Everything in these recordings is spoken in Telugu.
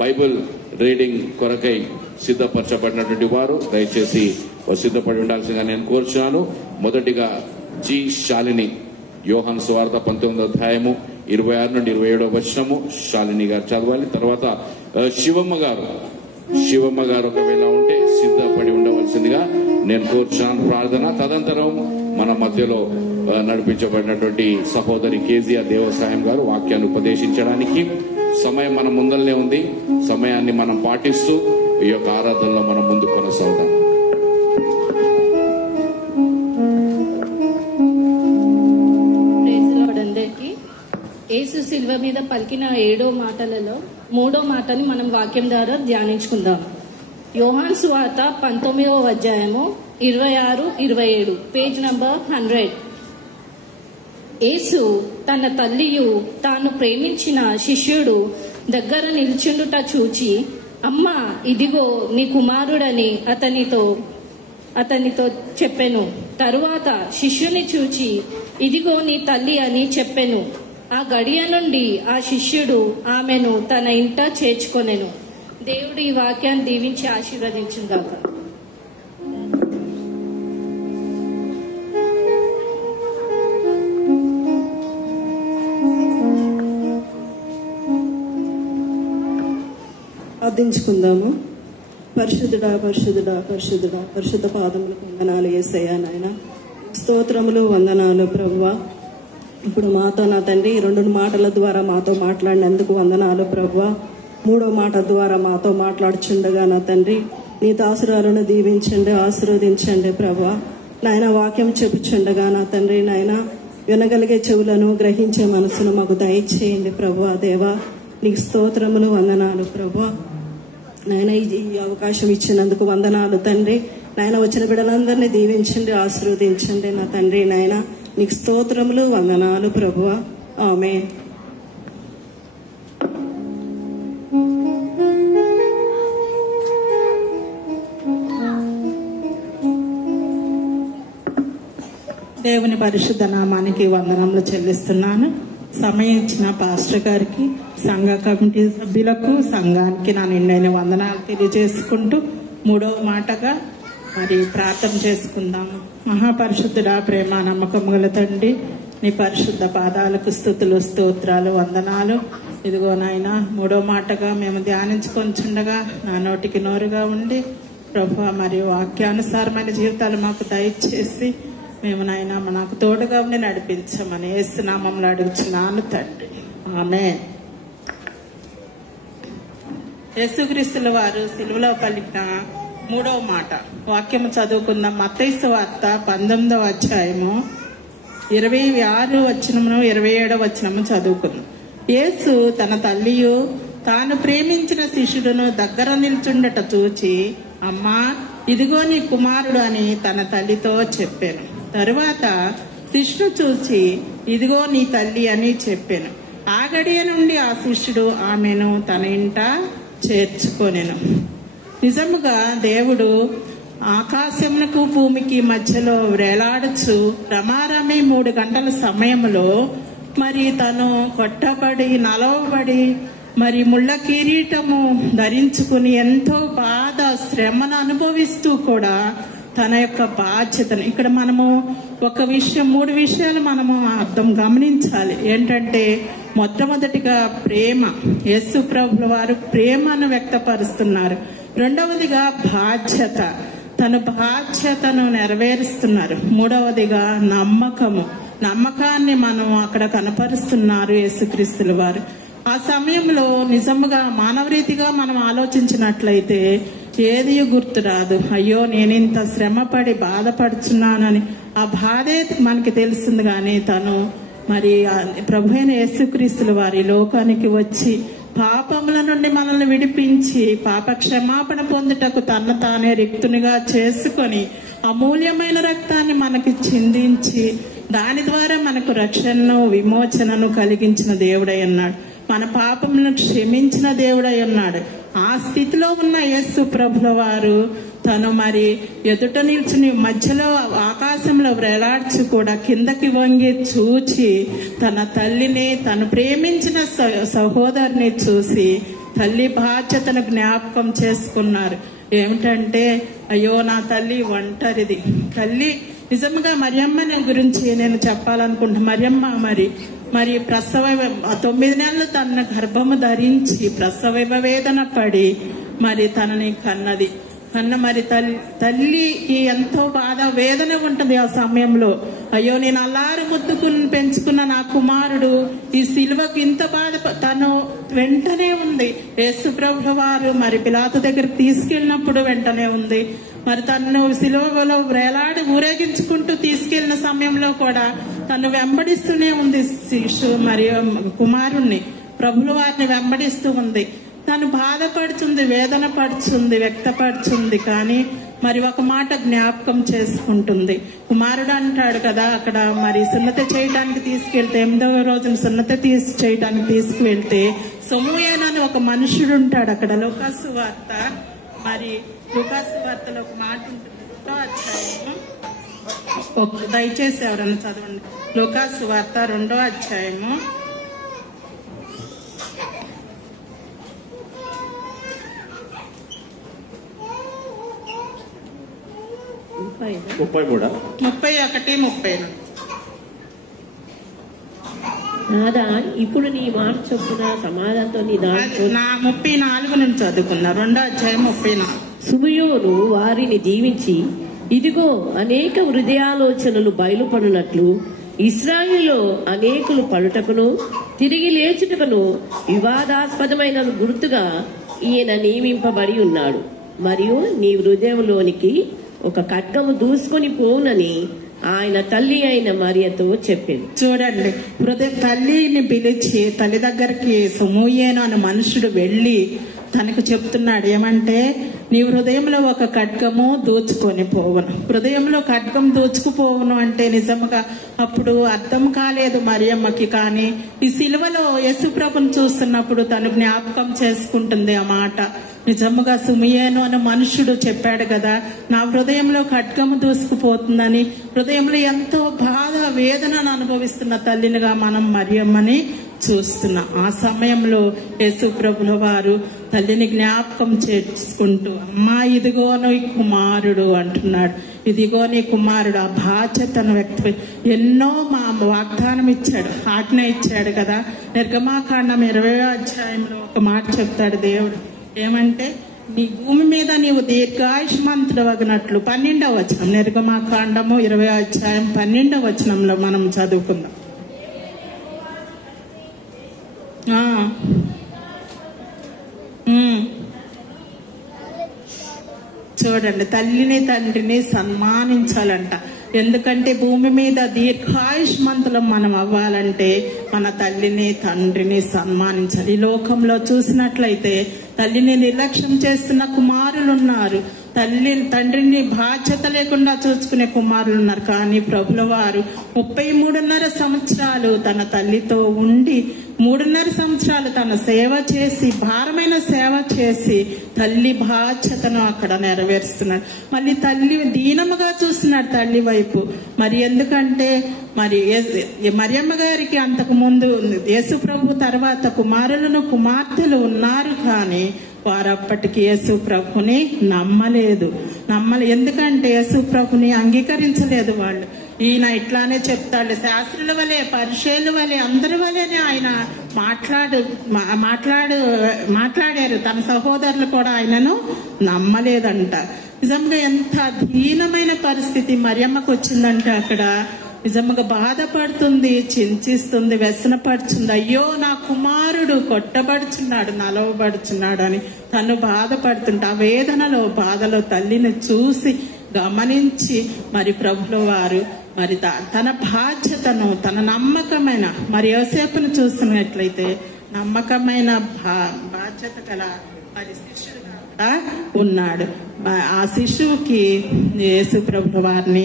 బైబిల్ రీడింగ్ కొరకై సిద్ధపరచబడినటువంటి వారు దయచేసి సిద్ధపడి ఉండాల్సిందిగా నేను కోరుచున్నాను. మొదటిగా జి శాలిని, యోహాను సువార్త 19వ అధ్యాయము 26 నుండి 27వ వచనము శాలిని గారు చదవాలి. తర్వాత శివమ్మ గారు ఒకవేళ ఉంటే సిద్ధపడి ఉండవలసిందిగా నేను కోరుచున్నాను. ప్రార్థన తదనంతరం మన మధ్యలో నడిపించబడినటువంటి సహోదరి కేజీఆర్ దేవసాయం గారు వాక్యాన్ని ఉపదేశించడానికి. సమయం మన ముందరనే ఉంది. సమయాన్ని మనం పాటిస్తూ ఈ యొక్క ఆరాధనలో మనం ముందు కొనసాగుదాం. యేసు శిలువ మీద పలికిన 7 మాటలలో 3వ మాటని మనం వాక్యం ద్వారా ధ్యానించుకుందాం. యోహాను సువార్త 19వ అధ్యాయము 26, 27, పేజ్ నంబర్ 100. యేసు తన తల్లియు తాను ప్రేమించిన శిష్యుడు దగ్గర నిల్చుండుట చూచి, అమ్మా ఇదిగో నీ కుమారుడని అతనితో చెప్పెను. తరువాత శిష్యుని చూచి, ఇదిగో నీ తల్లి అని చెప్పెను. ఆ గడియ నుండి ఆ శిష్యుడు ఆమెను తన ఇంట చేర్చుకొనెను. దేవుడు ఈ వాక్యాన్ని దీవించి ఆశీర్వదించుగాక. ప్రార్థించుకుందాము. పరిశుద్ధుడా పరిశుద్ధుడా పరిశుద్ధుడా పరిశుద్ధ పాదములకు వందనాలు యేసయ్యా. నాయన స్తోత్రములు, వందనాలు ప్రభువా. ఇప్పుడు మాతో నా తండ్రి 2 మాటల ద్వారా మాతో మాట్లాడినందుకు వందనాలు ప్రభువా. 3వ మాట ద్వారా మాతో మాట్లాడుచుండగా నా తండ్రి నీ దాసురాలను దీవించండి, ఆశీర్వదించండి ప్రభువా. నాయన వాక్యం చెప్పుచుండగా నా తండ్రి నాయన వినగలిగే చెవులను, గ్రహించే మనసును మాకు దయచేయండి ప్రభువా. దేవా నీకు స్తోత్రములు, వందనాలు ప్రభువా. నాయన ఈ అవకాశం ఇచ్చినందుకు వందనాలు తండ్రి. నాయన వచ్చిన బిడ్డలందరినీ దీవించండి, ఆశీర్వదించండి నా తండ్రి. నాయన నీకు స్తోత్రములు, వందనాలు ప్రభువా. ఆమేన్. దేవుని పరిశుద్ధ నామానికి వందనములు చెల్లిస్తున్నాను. సమయం ఇచ్చిన పాస్టర్ గారికి, సంఘ కమిటీ సభ్యులకు, సంఘానికి నా నిండైన వందనాలు తెలియజేసుకుంటూ 3వ మాటగా మరి ప్రార్థన చేసుకుందాము. మహాపరిశుద్ధుడా, ప్రేమ నమ్మకము గల తండ్రి, నీ పరిశుద్ధ పాదాలకు స్తుతులు, స్తోత్రాలు, వందనాలు. ఇదిగో నాయన 3వ మాటగా మేము ధ్యానించుకొంచుండగా నా నోటికి నోరుగా ఉండి ప్రభువా మరియు వాక్యానుసారమైన జీవితాలు మాకు దయచేసి మేము నాయన నాకు తోడుగా ఉండి నడిపించమని యేసు నామములో అడుగుచున్నాను తండ్రి. ఆమేన్. యేసుక్రీస్తుల వారు సిలువలో పలికిన 3వ మాట వాక్యము చదువుకుందాం. మత్తయి సువార్త 19వ అధ్యాయము 26 వచనమును 27వ వచనము చదువుకుందాం. యేసు తన తల్లియు తాను ప్రేమించిన శిష్యుడును దగ్గర నిల్చుండట చూచి, అమ్మా ఇదిగో నీ కుమారుడు అని తన తల్లితో చెప్పాను. తరువాత శిష్యుడు చూసి, ఇదిగో నీ తల్లి అని చెప్పాను. ఆ గడియ నుండి ఆ శిష్యుడు ఆమెను తన ఇంట చేర్చుకొనెను. నిజముగా దేవుడు ఆకాశమునకు భూమికి మధ్యలో వేలాడుచు రమారమి 3 గంటల సమయంలో మరి తను కొట్టబడి నలవబడి మరి ముళ్ళ కిరీటము ధరించుకుని ఎంతో బాధ శ్రమను అనుభవిస్తూ కూడా తన యొక్క బాధ్యతను ఇక్కడ మనము ఒక విషయం 3 విషయాలు మనము అర్థం గమనించాలి. ఏంటంటే మొట్టమొదటిగా ప్రేమ, యేసు ప్రభుల వారు ప్రేమను వ్యక్తపరుస్తున్నారు. రెండవదిగా బాధ్యత, తన బాధ్యతను నెరవేరుస్తున్నారు. మూడవదిగా నమ్మకాన్ని మనం అక్కడ కనపరుస్తున్నారు యేసుక్రీస్తుల వారు. ఆ సమయంలో నిజంగా మానవరీతిగా మనం ఆలోచించినట్లయితే ఏది గుర్తు రాదు. అయ్యో నేనింత శ్రమపడి బాధపడుచున్నానని ఆ బాధే మనకి తెలుస్తుంది. కానీ తను మరి ప్రభు అయిన యేసుక్రీస్తుల వారి లోకానికి వచ్చి పాపముల నుండి మనల్ని విడిపించి పాప క్షమాపణ పొందుటకు తన తానే రిక్తునిగా చేసుకొని అమూల్యమైన రక్తాన్ని మనకి చిందించి దాని ద్వారా మనకు రక్షణను విమోచనను కలిగించిన దేవుడై ఉన్నాడు. మన పాపములను క్షమించిన దేవుడై ఉన్నాడు. ఆ స్థితిలో ఉన్న యేసు ప్రభుల వారు తను మరి ఎదుట నిల్చుని మధ్యలో ఆకాశంలో వేలాడ్చి కూడా కిందకి వంగి చూచి తన తల్లిని తను ప్రేమించిన సహోదరుని చూసి తల్లి బాధ్యతను జ్ఞాపకం చేసుకున్నారు. ఏమిటంటే, అయ్యో నా తల్లి ఒంటరిది. తల్లి నిజంగా మరియమ్మని గురించి నేను చెప్పాలనుకుంటా. మరియమ్మ మరి ప్రసవ 9 నెలలు తన గర్భము ధరించి ప్రసవ వేదన పడి మరి తనని కన్నది. మరి తల్లికి ఎంతో బాధ వేదన ఉంటుంది ఆ సమయంలో. అయ్యో నేను అల్లారు ముద్దుకుని పెంచుకున్న నా కుమారుడు ఈ సిలువకు ఇంత బాధ. తను వెంటనే ఉంది. యేసు ప్రభువు వారు మరి పిలాతు దగ్గర తీసుకెళ్ళినప్పుడు వెంటనే ఉంది. మరి తను సిలువలో వేలాడి ఊరేగించుకుంటూ తీసుకెళ్లిన సమయంలో కూడా తను వెంబడిస్తూనే ఉంది. మరి కుమారుణ్ణి ప్రభుల వారిని వెంబడిస్తూ ఉంది. తను బాధపడుతుంది, వేదన పడుతుంది, వ్యక్తపడుతుంది. కానీ మరి ఒక మాట జ్ఞాపకం చేసుకుంటుంది. కుమారుడు అంటాడు కదా అక్కడ, మరి సున్నతి చేయడానికి తీసుకెళ్తే 8వ రోజున సున్నతి చేయడానికి తీసుకువెళ్తే సమూయేనని ఒక మనుషుడు ఉంటాడు అక్కడ. లూకాసు వార్త, మరి లూకాసు వార్తలో ఒక మాట ఉంటుంది. 2వ అధ్యాయము, దయచేసి ఎవరన్నా చదవండి. లూకాసు వార్త 2వ అధ్యాయము 31-30. నాదా ఇప్పుడు నీ మాట చొప్పున సమాధానంతో నీ దాంట్లో 34 నుంచి చదువుకున్నా. 2వ అధ్యాయం 34. సుమయోను వారిని దీవించి, ఇదిగో అనేక హృదయాలోచనలు బయలుపడినట్లు ఇశ్రాయేలులో అనేకులు పడుటకును తిరిగి లేచుటకును వివాదాస్పదమైన గుర్తుగా ఈయన నియమింపబడి ఉన్నాడు. మరియు నీ హృదయంలోనికి ఒక ఖడ్గము దూసుకొని పోవునని ఆయన తల్లి అయిన మరియతో చెప్పింది. చూడండి, తల్లిని పిలిచి తల్లి దగ్గరికి సమూయేను అనే మనుషుడు వెళ్లి తనకు చెప్తున్నాడు. ఏమంటే, నీ హృదయంలో ఒక ఖడ్గము దూచుకొని పోవును. హృదయంలో ఖడ్గం దూచుకుపోవును అంటే నిజంగా అప్పుడు అర్థం కాలేదు మరియమ్మకి. కానీ ఈ సిలువలో యేసుప్రభుని చూస్తున్నప్పుడు తను జ్ఞాపకం చేసుకుంటుంది ఆ మాట. నిజంగా సుమయేను అనే మనుషుడు చెప్పాడు కదా, నా హృదయంలో ఖడ్గము దూసుకుపోతుందని. హృదయంలో ఎంతో బాధ వేదనను అనుభవిస్తున్న తల్లినిగా మనం మరియమ్మని చూస్తున్నాం. ఆ సమయంలో యేసు ప్రభుల వారు తల్లిని జ్ఞాపకం చేసుకుంటూ, అమ్మా ఇదిగో నీ కుమారుడు అంటున్నాడు. ఇదిగో నీ కుమారుడు. ఆ బాధ్యతను ఎన్నో వాగ్దానం ఇచ్చాడు, ఆజ్ఞ ఇచ్చాడు కదా. నిర్గమాకాండం 20వ అధ్యాయంలో ఒక మాట చెప్తాడు దేవుడు. ఏమంటే, నీ భూమి మీద నీవు దీర్ఘాయుష్మంతుడు వగినట్లు 12వ వచనం. నిర్గమాకాండము 20వ అధ్యాయం 12వ వచనంలో మనం చదువుకుందాం. చూడండి, తల్లిని తండ్రిని సన్మానించాలంట. ఎందుకంటే భూమి మీద దీర్ఘాయుష్మంతులం మనం అవ్వాలంటే మన తల్లిని తండ్రిని సన్మానించాలి. ఈ లోకంలో చూసినట్లయితే తల్లిని నిర్లక్ష్యం చేస్తున్న కుమారులు ఉన్నారు, తండ్రిని బాధ్యత లేకుండా చూసుకునే కుమారులు ఉన్నారు. కానీ ప్రభుల వారు 33.5 సంవత్సరాలు తన తల్లితో ఉండి 3.5 సంవత్సరాలు తన సేవ చేసి, భారమైన సేవ చేసి తల్లి బాధ్యతను అక్కడ నెరవేరుస్తున్నాడు. మళ్ళీ తల్లి దీనముగా చూస్తున్నాడు తల్లి వైపు. మరి ఎందుకంటే మరి మరియమ్మ గారికి అంతకు ముందు యేసు ప్రభు తర్వాత కుమారులను కుమార్తెలు ఉన్నారు. కానీ వారు అప్పటికి యేసు ప్రభుని నమ్మలేదు. ఎందుకంటే యేసు ప్రభుని అంగీకరించలేదు వాళ్ళు. ఈయన ఇట్లానే చెప్తాడు, శాస్త్రుల వలె పరిచయుల వలె అందరి వలెనే ఆయన మాట్లాడారు. తన సహోదరులు కూడా ఆయనను నమ్మలేదంట. నిజంగా ఎంత దీనమైన పరిస్థితి మరియమ్మకు వచ్చిందంటే అక్కడ నిజంగా బాధపడుతుంది, చింతిస్తుంది, వ్యసనపడుతుంది. అయ్యో నా కుమారుడు కొట్టబడుచున్నాడు, నలవబడుచున్నాడు అని తను బాధపడుతుంటే ఆ వేదనలో బాధలో తల్లిని చూసి గమనించి మరి ప్రభుల వారు మరి తన బాధ్యతను, తన నమ్మకమైన మరి యోసేపును చూస్తున్నట్లయితే నమ్మకమైన బాధ్యత గల మరి శిష్యుడుగా ఉన్నాడు. ఆ శిశువుకి యేసు ప్రభుల వారిని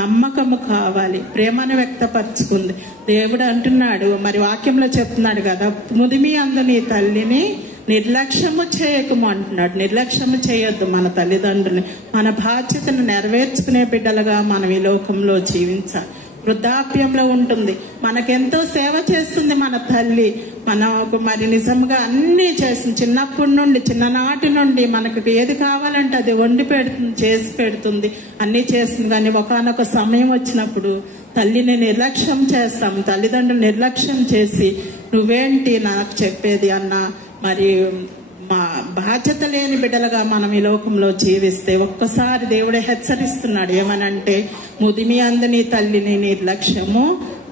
నమ్మకము కావాలి, ప్రేమను వ్యక్తపరుచుకుంది. దేవుడు అంటున్నాడు, మరి వాక్యంలో చెప్తున్నాడు కదా, ముదిమి అందు నీ తల్లిని నిర్లక్ష్యము చేయకము అంటున్నాడు. నిర్లక్ష్యము చేయొద్దు మన తల్లిదండ్రుని. మన బాధ్యతను నెరవేర్చుకునే బిడ్డలుగా మనం ఈ లోకంలో జీవించాలి. వృద్ధాప్యంలో ఉంటుంది. మనకెంతో సేవ చేస్తుంది మన తల్లి. మనకు మరి నిజంగా అన్ని చేస్తుంది. చిన్నప్పటి నుండి, చిన్ననాటి నుండి మనకు ఏది కావాలంటే అది వండి పెడుతుంది, చేసి పెడుతుంది, అన్ని చేస్తుంది. కానీ ఒకానొక సమయం వచ్చినప్పుడు తల్లిని నిర్లక్ష్యం చేస్తాం. తల్లిదండ్రులు నిర్లక్ష్యం చేసి నువ్వేంటి నాకు చెప్పేది అన్న మరి మా బాధ్యత లేని బిడ్డలుగా మనం ఈ లోకంలో జీవిస్తే ఒక్కసారి దేవుడే హెచ్చరిస్తున్నాడు. ఏమనంటే ముదిమి అందని తల్లిని నిర్లక్ష్యము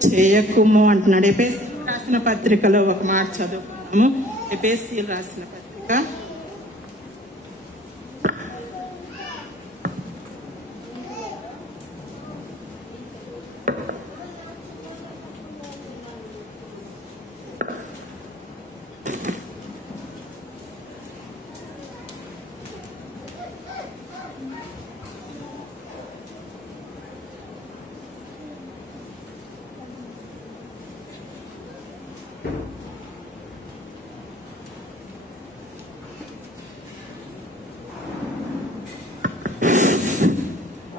చేయకుము అంటున్నాడు. ఎఫెసీయులకు రాసిన పత్రికలో ఒక మాట చదువుకున్నాము. ఎఫెసీయులకు రాసిన పత్రిక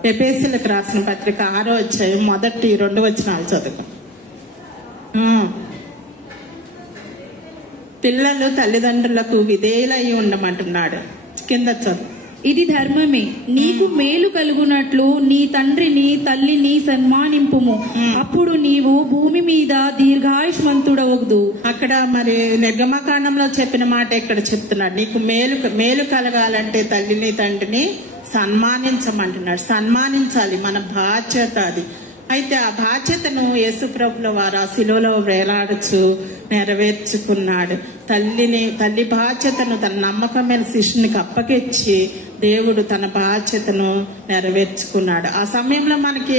ఎఫెసీయులకు రాసిన పత్రిక 6వ అధ్యాయం 1-2 వచనాలు చదువు. పిల్లలు తల్లిదండ్రులకు విధేయులై ఉండమంటున్నాడు. కింద చదువు. ఇది ధర్మమే. నీకు మేలు కలుగునట్లు నీ తండ్రిని తల్లిని సన్మానింపుము, అప్పుడు నీవు భూమి మీద దీర్ఘాయుష్మంతుడవదు. అక్కడ మరి నిర్గమకాండంలో చెప్పిన మాట ఇక్కడ చెప్తున్నాడు. నీకు మేలు కలగాలంటే తల్లిని తండ్రిని సన్మానించమంటున్నాడు. సన్మానించాలి, మన బాధ్యత అది. అయితే ఆ బాధ్యతను యేసుప్రభుల వారు ఆ శిలువలో వేలాడుచు నెరవేర్చుకున్నాడు. తల్లి బాధ్యతను తన నమ్మకమైన శిష్యునికి అప్పగిచ్చి దేవుడు తన బాధ్యతను నెరవేర్చుకున్నాడు. ఆ సమయంలో మనకి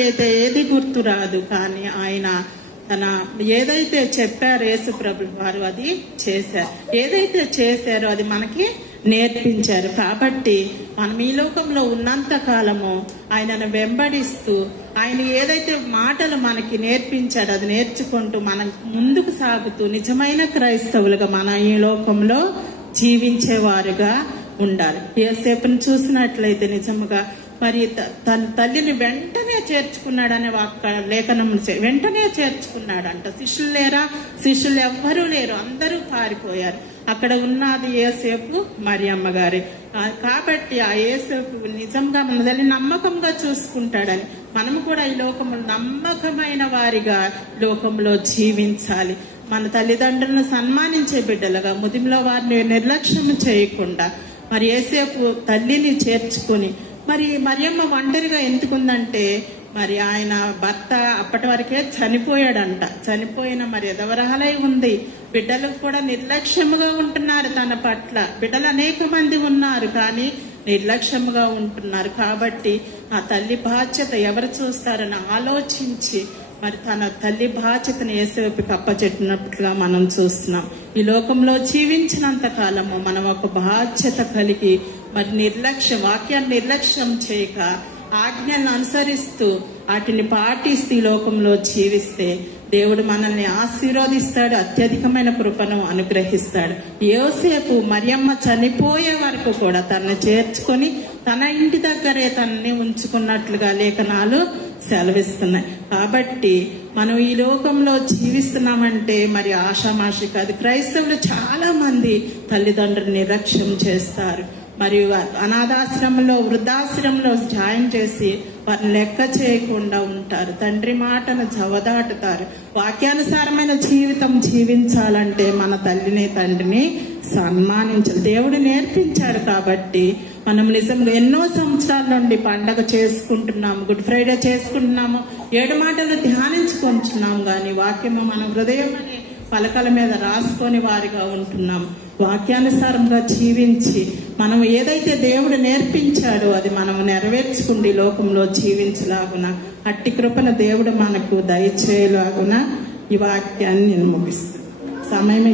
ఏది గుర్తు రాదు, కానీ ఆయన తన ఏదైతే చెప్పారో యేసుప్రభుల వారు అది చేశారు. ఏదైతే చేశారో అది మనకి నేర్పించారు. కాబట్టి మనం ఈ లోకంలో ఉన్నంత కాలము ఆయనను వెంబడిస్తూ ఆయన ఏదైతే మాటలు మనకి నేర్పించాడో అది నేర్చుకుంటూ మనం ముందుకు సాగుతూ నిజమైన క్రైస్తవులుగా మన ఈ లోకంలో జీవించేవారుగా ఉండాలి. యేసేపుని చూసినట్లయితే నిజముగా మరి తన తల్లిని వెంటనే చేర్చుకున్నాడనే లేఖనం వెంటనే చేర్చుకున్నాడంట. శిష్యులు లేరా? శిష్యులు ఎవ్వరూ లేరు, అందరూ పారిపోయారు. అక్కడ ఉన్నది యేసేపు మరియమ్మ గారి. కాబట్టి ఆ యేసేపు నిజంగా మన తల్లి నమ్మకంగా చూసుకుంటాడని మనము కూడా ఈ లోకంలో నమ్మకమైన వారిగా లోకంలో జీవించాలి. మన తల్లిదండ్రులను సన్మానించే బిడ్డలుగా, ముదిమిలో వారిని నిర్లక్ష్యం చేయకుండా మరి యేసేపు తల్లిని చేర్చుకుని మరి మరియమ్మ ఒంటరిగా ఎందుకుందంటే మరి ఆయన భర్త అప్పటి వరకే చనిపోయాడంట. చనిపోయిన మరి ఎదవరహాలై ఉంది. బిడ్డలు కూడా నిర్లక్ష్యముగా ఉంటున్నారు తన పట్ల. బిడ్డలు అనేక మంది ఉన్నారు, కానీ నిర్లక్ష్యముగా ఉంటున్నారు. కాబట్టి ఆ తల్లి బాధ్యత ఎవరు చూస్తారని ఆలోచించి మరి తన తల్లి బాధ్యతను యేసేపుకి అప్పచెట్టినట్లుగా మనం చూస్తున్నాం. ఈ లోకంలో జీవించినంత కాలము మనం ఒక బాధ్యత కలిగి మరి వాక్యాన్ని నిర్లక్ష్యం చేయక ఆజ్ఞలను అనుసరిస్తూ వాటిని పాటిస్తూ ఈ లోకంలో జీవిస్తే దేవుడు మనల్ని ఆశీర్వదిస్తాడు, అత్యధికమైన కృపను అనుగ్రహిస్తాడు. యోసేపు మరియమ్మ చనిపోయే వరకు కూడా తనని చేర్చుకొని తన ఇంటి దగ్గరే తనని ఉంచుకున్నట్లుగా లేఖనాలు సెలవిస్తున్నాయి. కాబట్టి మనం ఈ లోకంలో జీవిస్తున్నామంటే మరి ఆషామాషి కాదు. క్రైస్తవులు చాలా మంది తల్లిదండ్రులు నిర్లక్ష్యం చేస్తారు. మరియు అనాథాశ్రమంలో, వృద్ధాశ్రమంలో జాయిన్ చేసి వారిని లెక్క చేయకుండా ఉంటారు. తండ్రి మాటను జవదాటుతారు. వాక్యానుసారమైన జీవితం జీవించాలంటే మన తల్లిని తండ్రిని సన్మానించాలి. దేవుడు నేర్పించాడు. కాబట్టి మనం నిజంగా ఎన్నో సంవత్సరాల నుండి పండగ చేసుకుంటున్నాము, గుడ్ ఫ్రైడే చేసుకుంటున్నాము, 7 మాటలు ధ్యానించుకుంటున్నాము, కానీ వాక్యము మన హృదయం అనే పలకల మీద రాసుకొని వారిగా ఉంటున్నాం. వాక్యానుసారంగా జీవించి మనం ఏదైతే దేవుడు నేర్పించాడో అది మనం నెరవేర్చుకుండి లోకంలో జీవించలాగున అట్టి కృపను దేవుడు మనకు దయచేయలాగున ఈ వాక్యాన్ని నేను ముగిస్తాను. సమయం